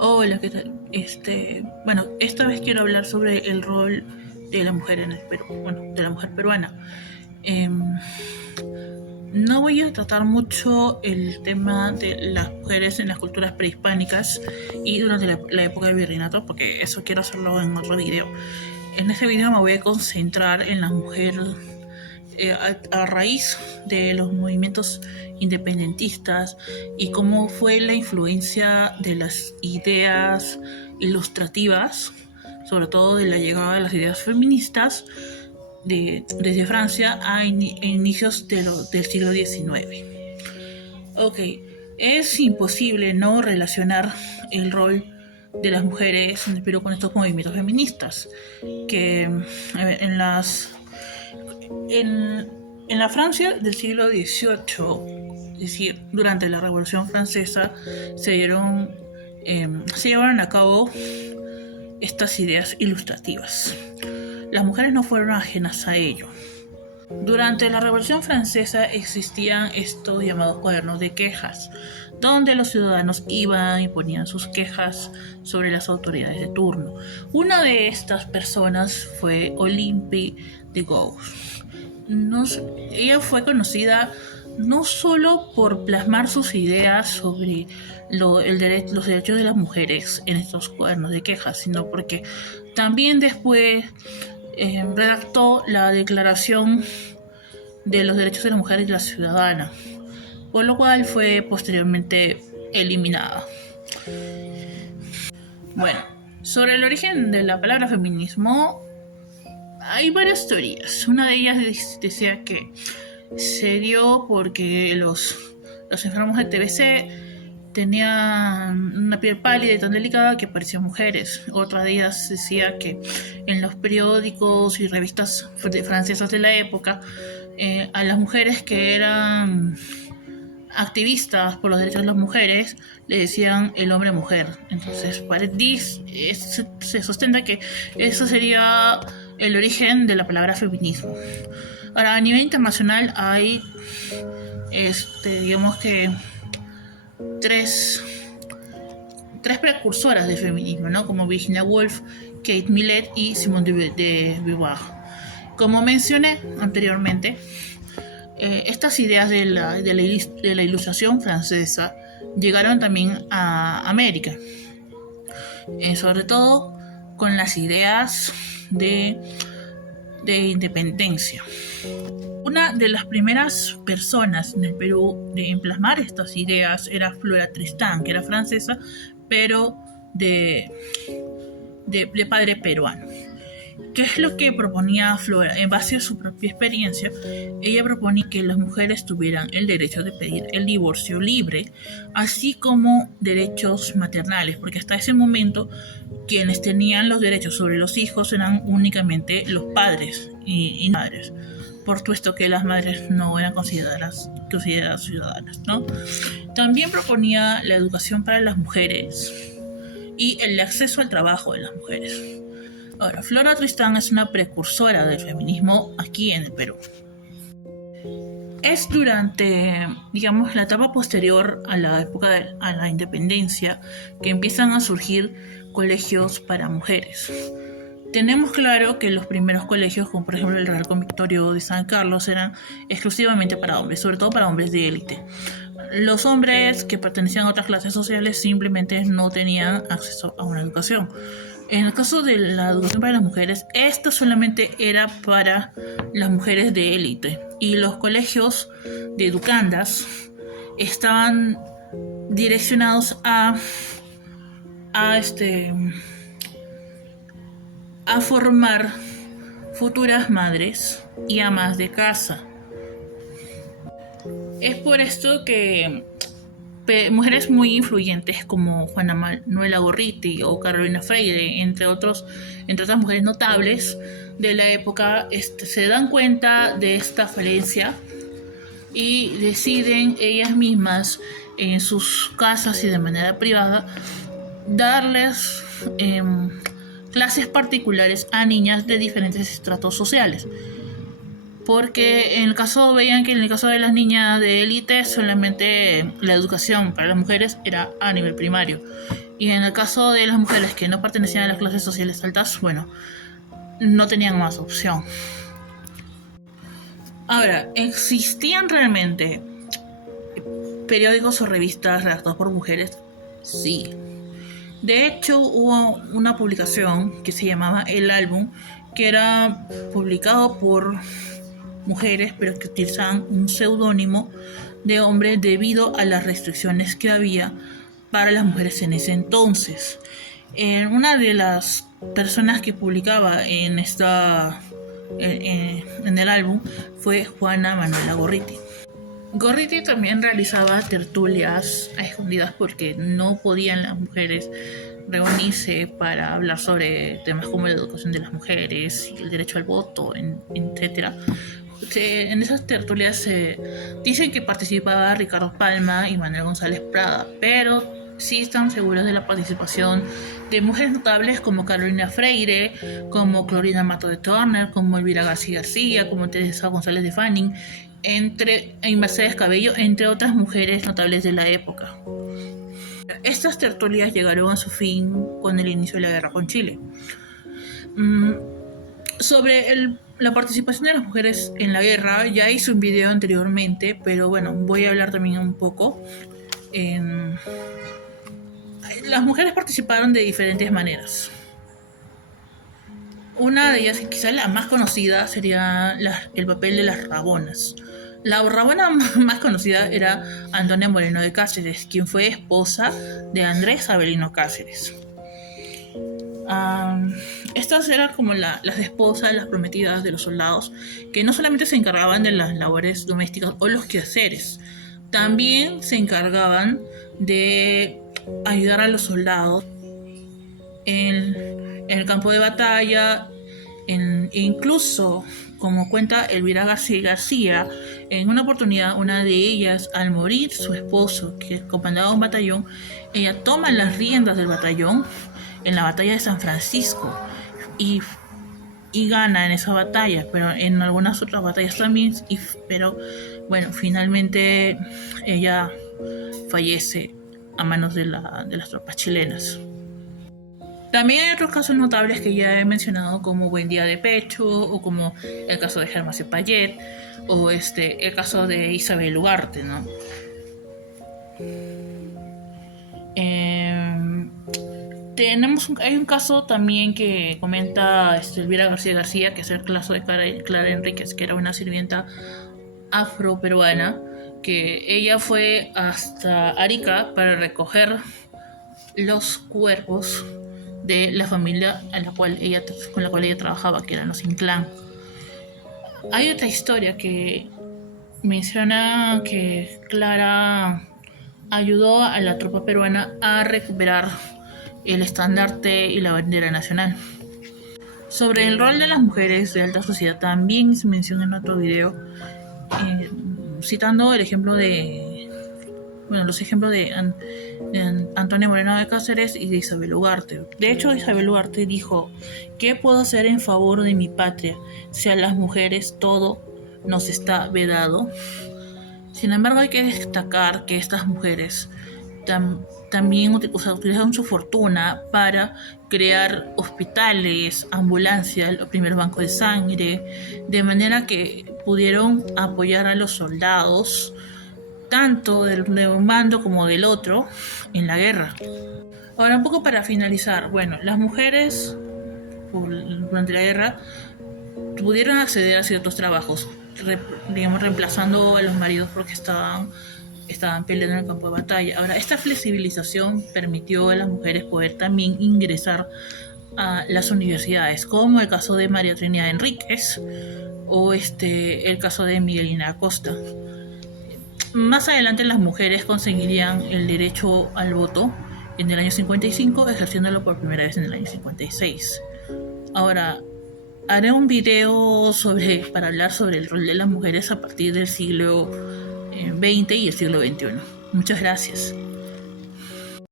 Hola, ¿qué tal? Bueno, esta vez quiero hablar sobre el rol de la mujer en el Perú, bueno, de la mujer peruana. Em, no voy a tratar mucho el tema de las mujeres en las culturas prehispánicas y durante la época del virreinato, porque eso quiero hacerlo en otro video. En este video me voy a concentrar en la mujer a raíz de los movimientos independentistas y cómo fue la influencia de las ideas ilustrativas, sobre todo de la llegada de las ideas feministas desde Francia a inicios del siglo XIX. Ok, es imposible no relacionar el rol de las mujeres en el Perú con estos movimientos feministas, que en, en la Francia del siglo XVIII, es decir, durante la Revolución Francesa, se llevaron a cabo estas ideas ilustrativas. Las mujeres no fueron ajenas a ello. Durante la Revolución Francesa existían estos llamados cuadernos de quejas, donde los ciudadanos iban y ponían sus quejas sobre las autoridades de turno. Una de estas personas fue Olympe de Gouges. Ella fue conocida no solo por plasmar sus ideas sobre los derechos de las mujeres en estos cuadernos de quejas, sino porque también después redactó la Declaración de los Derechos de la Mujer y la Ciudadana, por lo cual fue posteriormente eliminada. Bueno, sobre el origen de la palabra feminismo, hay varias teorías. Una de ellas decía que se dio porque los enfermos de TBC tenían una piel pálida y tan delicada que parecían mujeres. Otra de ellas decía que en los periódicos y revistas francesas de la época, a las mujeres que eran activistas por los derechos de las mujeres le decían el hombre mujer. Entonces se sostenta que eso sería el origen de la palabra feminismo. Ahora, a nivel internacional hay digamos que tres precursoras de feminismo, ¿no? Como Virginia Woolf, Kate Millett y Simone de Beauvoir. Como mencioné anteriormente, estas ideas de la ilustración francesa llegaron también a América, sobre todo con las ideas de independencia. Una de las primeras personas en el Perú en plasmar estas ideas era Flora Tristán, que era francesa, pero de padre peruano. ¿Qué es lo que proponía Flora? En base a su propia experiencia, ella proponía que las mujeres tuvieran el derecho de pedir el divorcio libre, así como derechos maternales, porque hasta ese momento quienes tenían los derechos sobre los hijos eran únicamente los padres y madres, por supuesto que las madres no eran consideradas ciudadanas, ¿no? También proponía la educación para las mujeres y el acceso al trabajo de las mujeres. Ahora, Flora Tristán es una precursora del feminismo aquí en el Perú. Es durante, digamos, la etapa posterior a la época a la independencia que empiezan a surgir colegios para mujeres. Tenemos claro que los primeros colegios, como por ejemplo el Real Convictorio de San Carlos, eran exclusivamente para hombres, sobre todo para hombres de élite. Los hombres que pertenecían a otras clases sociales simplemente no tenían acceso a una educación. En el caso de la educación para las mujeres, esta solamente era para las mujeres de élite, y los colegios de educandas estaban direccionados a formar futuras madres y amas de casa. Es por esto que mujeres muy influyentes como Juana Manuela Gorriti o Carolina Freire, entre otras mujeres notables de la época, se dan cuenta de esta falencia y deciden ellas mismas en sus casas y de manera privada darles clases particulares a niñas de diferentes estratos sociales, porque veían que en el caso de las niñas de élite solamente la educación para las mujeres era a nivel primario, Y en el caso de las mujeres que no pertenecían a las clases sociales altas, bueno, no tenían más opción. Ahora, ¿existían realmente periódicos o revistas redactados por mujeres? Sí. De hecho, hubo una publicación que se llamaba El Álbum, que era publicado por mujeres, pero que utilizaban un seudónimo de hombre debido a las restricciones que había para las mujeres en ese entonces. Una de las personas que publicaba en el álbum fue Juana Manuela Gorriti. Gorriti también realizaba tertulias a escondidas porque no podían las mujeres reunirse para hablar sobre temas como la educación de las mujeres y el derecho al voto, etc. En esas tertulias se dicen que participaba Ricardo Palma y Manuel González Prada, pero sí están seguros de la participación de mujeres notables como Carolina Freire, como Clorinda Mato de Turner, como Elvira García García, como Teresa González de Fanning, y Mercedes Cabello, entre otras mujeres notables de la época. Estas tertulias llegaron a su fin con el inicio de la guerra con Chile. Sobre la participación de las mujeres en la guerra, ya hice un video anteriormente, pero bueno, voy a hablar también un poco. Las mujeres participaron de diferentes maneras. Una de ellas, quizás la más conocida, sería el papel de las Rabonas. La Rabona más conocida era Antonia Moreno de Cáceres, quien fue esposa de Andrés Avelino Cáceres. Estas eran como las esposas, las prometidas de los soldados, que no solamente se encargaban de las labores domésticas o los quehaceres, también se encargaban de ayudar a los soldados en el campo de batalla, e incluso, como cuenta Elvira García García, en una oportunidad, una de ellas, al morir su esposo, que comandaba un batallón, ella toma las riendas del batallón en la batalla de San Francisco y gana en esa batalla, pero en algunas otras batallas también, pero bueno, finalmente ella fallece a manos de las tropas chilenas. También hay otros casos notables que ya he mencionado, como Buen Día de Pecho, o como el caso de Germán Payet, o el caso de Isabel Ugarte, ¿no? Hay un caso también que comenta Elvira García García, que es el caso de Clara Enríquez, que era una sirvienta afroperuana, que ella fue hasta Arica para recoger los cuerpos de la familia con la cual ella trabajaba, que eran los Inclán. Hay otra historia que menciona que Clara ayudó a la tropa peruana a recuperar el estandarte y la bandera nacional. Sobre el rol de las mujeres de alta sociedad también se menciona en otro video, citando el ejemplo los ejemplos de Antonia Moreno de Cáceres y de Isabel Ugarte. De hecho, Isabel Ugarte dijo: ¿qué puedo hacer en favor de mi patria si a las mujeres todo nos está vedado? Sin embargo, hay que destacar que estas mujeres también utilizaron su fortuna para crear hospitales, ambulancias, los primeros bancos de sangre, de manera que pudieron apoyar a los soldados, tanto de un bando como del otro, en la guerra. Ahora, un poco para finalizar, bueno, las mujeres durante la guerra pudieron acceder a ciertos trabajos, reemplazando a los maridos porque estaban peleando en el campo de batalla. Ahora, esta flexibilización permitió a las mujeres poder también ingresar a las universidades, como el caso de María Trinidad Enríquez o el caso de Miguelina Acosta. Más adelante las mujeres conseguirían el derecho al voto en el año 55, ejerciéndolo por primera vez en el año 56. Ahora, haré un video para hablar sobre el rol de las mujeres a partir del siglo XX y el siglo XXI. Muchas gracias.